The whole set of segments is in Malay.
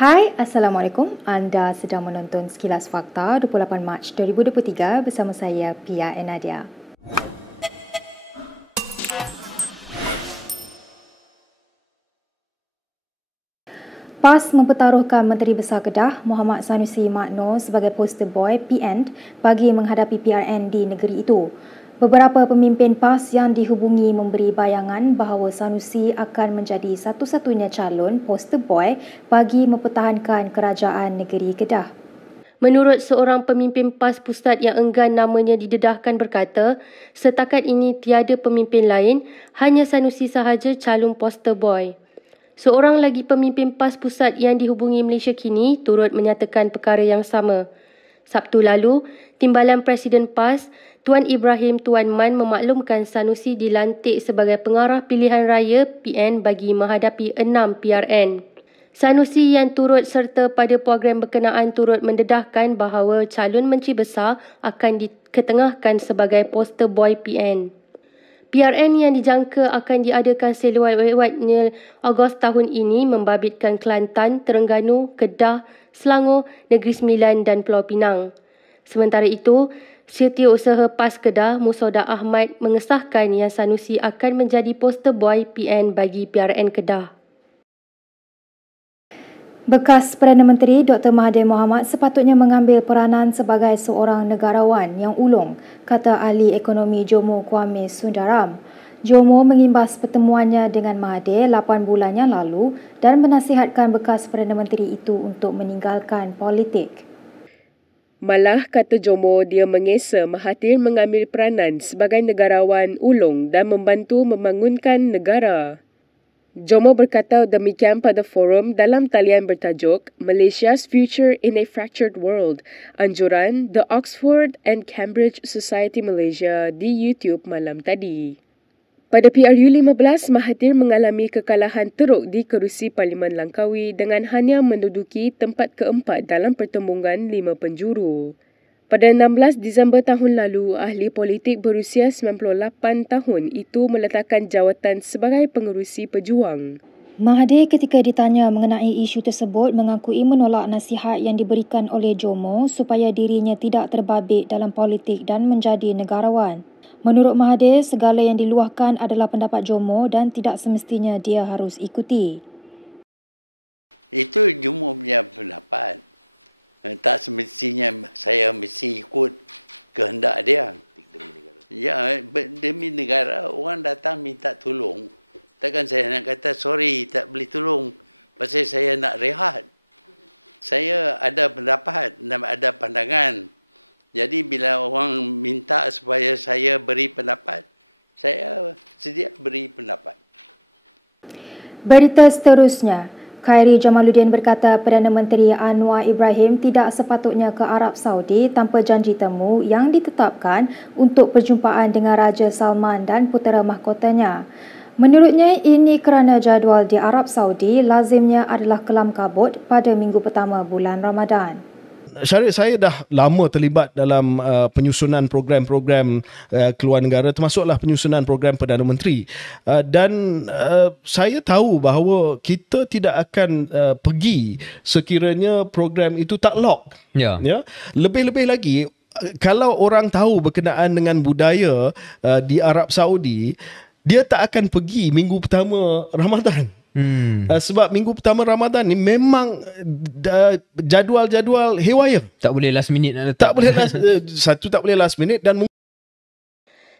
Hai, Assalamualaikum. Anda sedang menonton Sekilas Fakta 28 Mac 2023 bersama saya, Pia Nadia. PAS mempertaruhkan Menteri Besar Kedah, Muhammad Sanusi Mak Noor sebagai poster boy PN bagi menghadapi PRN di negeri itu. Beberapa pemimpin PAS yang dihubungi memberi bayangan bahawa Sanusi akan menjadi satu-satunya calon poster boy bagi mempertahankan kerajaan negeri Kedah. Menurut seorang pemimpin PAS Pusat yang enggan namanya didedahkan berkata, setakat ini tiada pemimpin lain, hanya Sanusi sahaja calon poster boy. Seorang lagi pemimpin PAS Pusat yang dihubungi Malaysia Kini turut menyatakan perkara yang sama. Sabtu lalu, Timbalan Presiden PAS, Tuan Ibrahim Tuan Man memaklumkan Sanusi dilantik sebagai pengarah pilihan raya PN bagi menghadapi 6 PRN. Sanusi yang turut serta pada program berkenaan turut mendedahkan bahawa calon Menteri Besar akan diketengahkan sebagai poster boy PN. PRN yang dijangka akan diadakan selewat-lewatnya Ogos tahun ini membabitkan Kelantan, Terengganu, Kedah, Selangor, Negeri Sembilan dan Pulau Pinang. Sementara itu, Setiausaha PAS Kedah, Musaudah Ahmad mengesahkan yang Sanusi akan menjadi poster boy PN bagi PRN Kedah. Bekas Perdana Menteri Dr. Mahathir Mohamad sepatutnya mengambil peranan sebagai seorang negarawan yang ulung, kata ahli ekonomi Jomo Kwame Sundaram. Jomo mengimbas pertemuannya dengan Mahathir 8 bulan yang lalu dan menasihatkan bekas Perdana Menteri itu untuk meninggalkan politik. Malah, kata Jomo, dia mengesa Mahathir mengambil peranan sebagai negarawan ulung dan membantu membangunkan negara. Jomo berkata demikian pada forum dalam talian bertajuk Malaysia's Future in a Fractured World, anjuran The Oxford and Cambridge Society Malaysia di YouTube malam tadi. Pada PRU 15, Mahathir mengalami kekalahan teruk di kerusi Parlimen Langkawi dengan hanya menduduki tempat keempat dalam pertembungan 5 penjuru. Pada 16 Disember tahun lalu, ahli politik berusia 98 tahun itu meletakkan jawatan sebagai pengerusi pejuang. Mahathir ketika ditanya mengenai isu tersebut mengakui menolak nasihat yang diberikan oleh Jomo supaya dirinya tidak terbabit dalam politik dan menjadi negarawan. Menurut Mahathir, segala yang diluahkan adalah pendapat Jomo dan tidak semestinya dia harus ikuti. Itu Jomo punya pendapat. Tak semestinya saya mesti ikut kehendak dia. Ya, demi negara, orang datang minta tolong. Takkan saya nak kata, sorry, tak boleh tolong. Pasal saya nak rehat. Saya ada pendapat, ada pandangan. Jadi bila orang minta supaya saya beri pendapat, saya sedia beri pendapat. Berita seterusnya, Khairi Jamaluddin berkata Perdana Menteri Anwar Ibrahim tidak sepatutnya ke Arab Saudi tanpa janji temu yang ditetapkan untuk perjumpaan dengan Raja Salman dan putera mahkotanya. Menurutnya, ini kerana jadual di Arab Saudi lazimnya adalah kelam kabut pada minggu pertama bulan Ramadan. Syarif, saya dah lama terlibat dalam penyusunan program-program keluar negara, termasuklah penyusunan program Perdana Menteri. Dan saya tahu bahawa kita tidak akan pergi sekiranya program itu tak lock. Ya. Lebih-lebih lagi, kalau orang tahu berkenaan dengan budaya di Arab Saudi, dia tak akan pergi minggu pertama Ramadan. Sebab minggu pertama Ramadan ni memang jadual-jadual haywire. Tak boleh last minute nak letak. Tak boleh last minute dan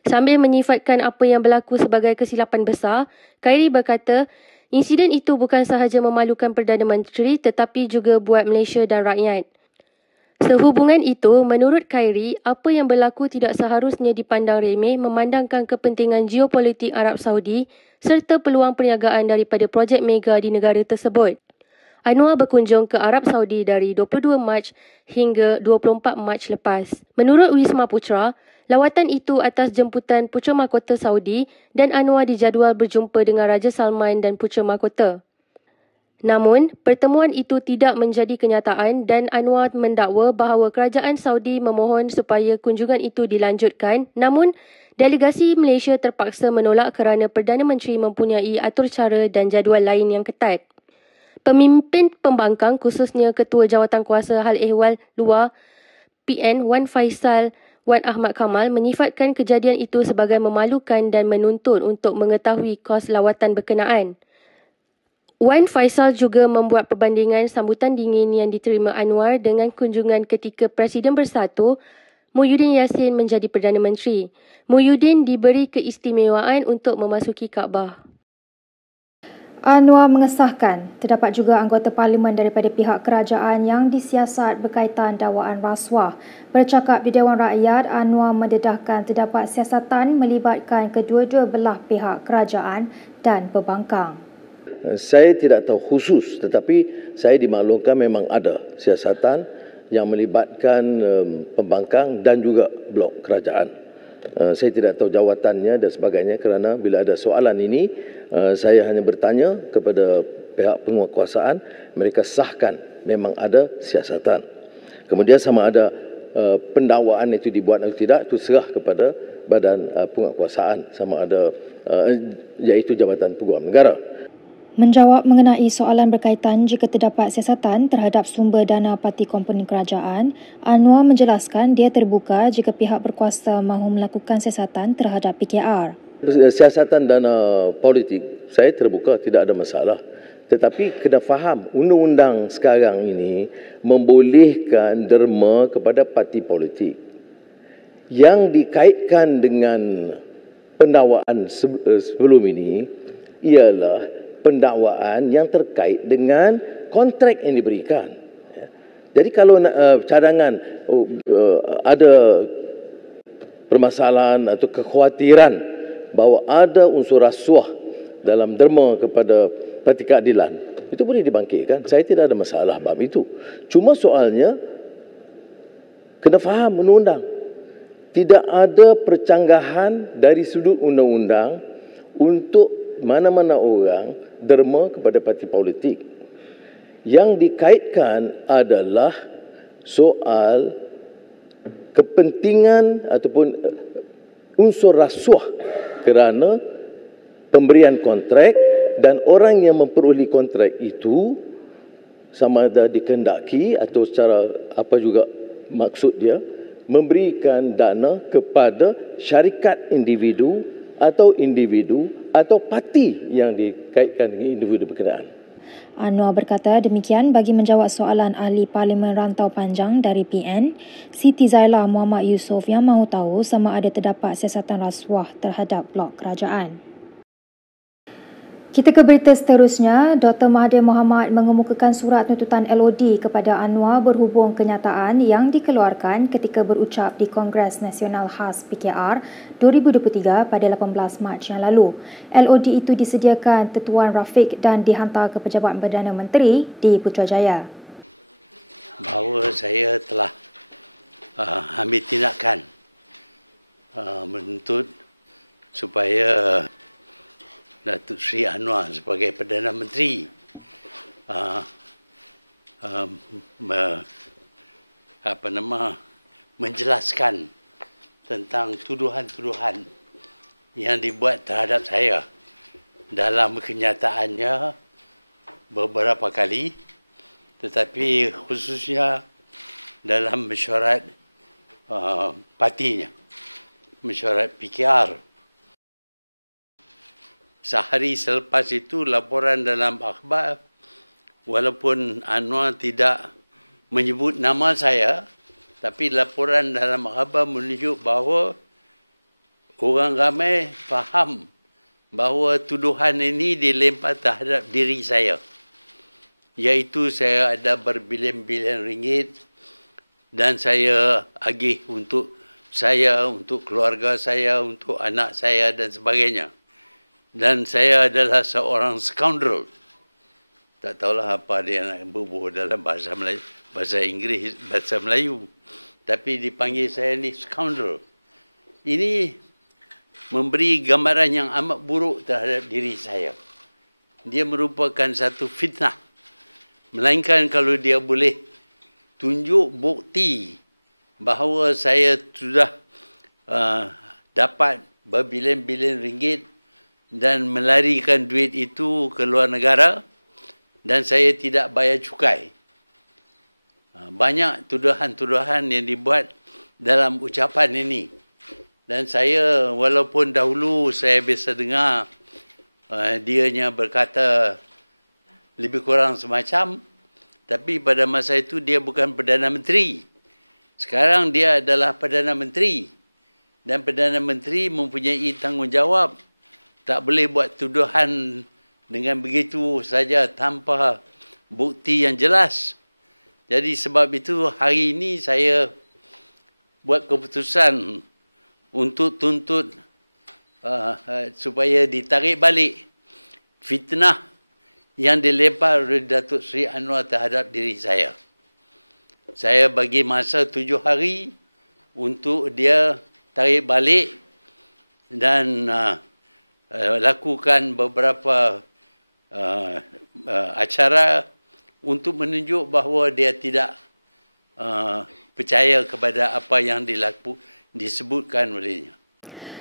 Sambil menyifatkan apa yang berlaku sebagai kesilapan besar, Khairi berkata, insiden itu bukan sahaja memalukan Perdana Menteri tetapi juga buat Malaysia dan rakyat. Sehubungan itu, menurut Khairi, apa yang berlaku tidak seharusnya dipandang remeh memandangkan kepentingan geopolitik Arab Saudi serta peluang perniagaan daripada projek mega di negara tersebut. Anwar berkunjung ke Arab Saudi dari 22 Mac hingga 24 Mac lepas. Menurut Wisma Putra, lawatan itu atas jemputan Putera Mahkota Saudi dan Anwar dijadual berjumpa dengan Raja Salman dan Putera Mahkota. Namun, pertemuan itu tidak menjadi kenyataan dan Anwar mendakwa bahawa kerajaan Saudi memohon supaya kunjungan itu dilanjutkan, namun delegasi Malaysia terpaksa menolak kerana Perdana Menteri mempunyai atur cara dan jadual lain yang ketat. Pemimpin pembangkang khususnya Ketua Jawatankuasa Hal Ehwal Luar PN Wan Faisal Wan Ahmad Kamal menyifatkan kejadian itu sebagai memalukan dan menuntut untuk mengetahui kos lawatan berkenaan. Wan Faisal juga membuat perbandingan sambutan dingin yang diterima Anwar dengan kunjungan ketika Presiden Bersatu Muhyiddin Yassin menjadi Perdana Menteri. Muhyiddin diberi keistimewaan untuk memasuki Kaabah. Anwar mengesahkan terdapat juga anggota parlimen daripada pihak kerajaan yang disiasat berkaitan dakwaan rasuah. Bercakap di Dewan Rakyat, Anwar mendedahkan terdapat siasatan melibatkan kedua-dua belah pihak kerajaan dan pembangkang. Saya tidak tahu khusus, tetapi saya dimaklumkan memang ada siasatan yang melibatkan pembangkang dan juga blok kerajaan. Saya tidak tahu jawatannya dan sebagainya kerana bila ada soalan ini, saya hanya bertanya kepada pihak penguatkuasaan, mereka sahkan memang ada siasatan. Kemudian sama ada pendakwaan itu dibuat atau tidak, itu serah kepada badan penguatkuasaan, sama ada iaitu Jabatan Peguam Negara. Menjawab mengenai soalan berkaitan jika terdapat siasatan terhadap sumber dana parti komponen kerajaan, Anwar menjelaskan dia terbuka jika pihak berkuasa mahu melakukan siasatan terhadap PKR. Siasatan dana politik, saya terbuka, tidak ada masalah. Tetapi kena faham, undang-undang sekarang ini membolehkan derma kepada parti politik. Yang dikaitkan dengan pendakwaan sebelum ini ialah pendakwaan yang terkait dengan kontrak yang diberikan. Jadi kalau cadangan ada permasalahan atau kekhawatiran bahawa ada unsur rasuah dalam derma kepada parti keadilan, itu boleh dibangkitkan. Saya tidak ada masalah bab itu. Cuma soalnya kena faham undang-undang. Tidak ada percanggahan dari sudut undang-undang untuk mana-mana orang derma kepada parti politik. Yang dikaitkan adalah soal kepentingan ataupun unsur rasuah kerana pemberian kontrak, dan orang yang memperoleh kontrak itu sama ada dikehendaki atau secara apa juga maksud dia memberikan dana kepada syarikat individu atau parti yang dikaitkan dengan individu berkenaan. Anwar berkata demikian bagi menjawab soalan ahli Parlimen Rantau Panjang dari PN, Siti Zailah Muhammad Yusof yang mahu tahu sama ada terdapat siasatan rasuah terhadap blok kerajaan. Kita ke berita seterusnya. Dr. Mahathir Mohamad mengemukakan surat tuntutan LOD kepada Anwar berhubung kenyataan yang dikeluarkan ketika berucap di Kongres Nasional Khas PKR 2023 pada 18 Mac yang lalu. LOD itu disediakan Tuan Rafiq dan dihantar ke Pejabat Perdana Menteri di Putrajaya. Bahawa saya telah ambil tindakan menuntut supaya Datuk Seri Anwar sebagai Perdana Menteri menjelaskan tentang tuduhan-tuduhan yang dibuat terhadap saya dalam kenyataannya beberapa kali, tetapi khususnya dalam mesyuarat partinya, mesyuarat PKR. Sehari selepas itu laporan dalam akhbar, walaupun Anwar tidak menyebut nama saya, tapi laporan dalam akhbar menunjuk bahawa orang ramai faham bahawa tuduhan ini dilempar terhadap diri saya. Iaitu saya ada berbilion-bilion ringgit dan saya agih untuk saya, untuk keluarga saya, untuk anak saya dan sebagainya. Dan saya adalah seorang scoundrel. Tak tahulah apa dia nak bubuh dalam bahasa Melayu, bahasa Inggeris, bahasa Melayu. Tapi dipanggil saya ni scoundrel. Ini memberi gambaran yang amat buruk terhadap diri saya. Dia merupakan satu fitnah. Melainkan kalau dia boleh tunjuk bukti bahawa saya sudah dapat berbilion-bilion ringgit dan melarikan duit itu ke luar negara, dan saya tidak bayar cukai. Banyak tuduhan-tuduhan yang dibuat dalam ucapan ini. Dan saya walaupun dahulu saya biasa dengar dianya berkata lebih kurang semacam, tapi pada masa itu dia bukan Perdana Menteri. Sekarang dia adalah Perdana Menteri. Dan Perdana Menteri mempunyai tanggungjawab. Tak boleh buat tuduhan dengan begitu saja tanpa bukti yang jelas. Jadi sebab itu hari ini saya buat keputusan untuk tuntut supaya ditarik balik fitnah yang dilempar oleh Datuk Seri Anwar terhadap diri saya. Saya bagi masa 7 hari untuk dia tarik balik dan lakukan beberapa acara untuk menunjuk bahawa dia tidak percaya kepada apa yang disebutkan olehnya.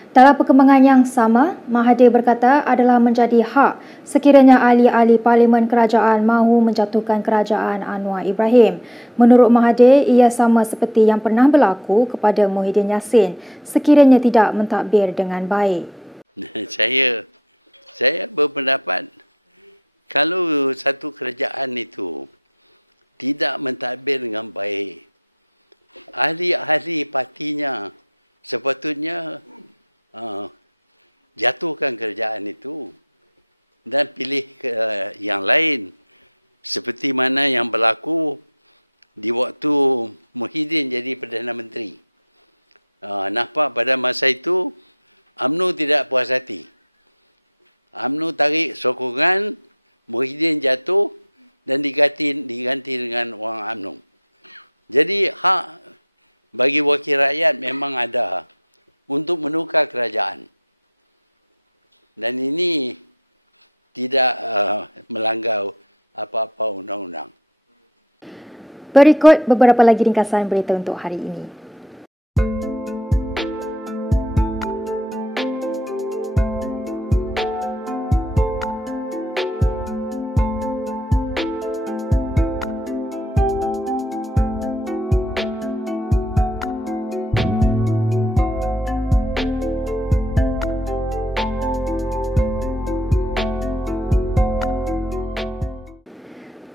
Dalam perkembangan yang sama, Mahathir berkata adalah menjadi hak sekiranya ahli-ahli Parlimen Kerajaan mahu menjatuhkan kerajaan Anwar Ibrahim. Menurut Mahathir, ia sama seperti yang pernah berlaku kepada Muhyiddin Yassin sekiranya tidak mentadbir dengan baik. Saya berpendapat kalau satu kerajaan itu tidak mentadbir dengan baik, ahli-ahli partinya sepatutnya jatuhkan kerajaan itu dan pilih yang lain seperti mana yang berlaku di waktu Muhyiddin jadi Perdana Menteri. Nampak pada masa itu UMNO tidak puas hati. UMNO tarik sokongan, Muhyiddin jatuh dan diganti dengan orang UMNO. Jadi hak bagi wakil rakyat memang ada untuk menukar kerajaan. Dan ini tidak melanggar apa-apa undang-undang. Berikut beberapa lagi ringkasan berita untuk hari ini.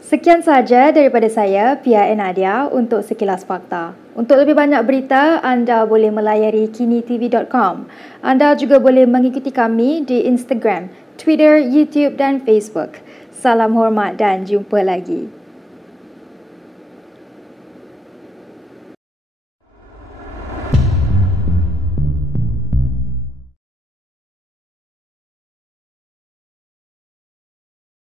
Sekian sahaja daripada saya, Pia Nadia, untuk Sekilas Fakta. Untuk lebih banyak berita, anda boleh melayari kinitv.com. Anda juga boleh mengikuti kami di Instagram, Twitter, YouTube dan Facebook. Salam hormat dan jumpa lagi.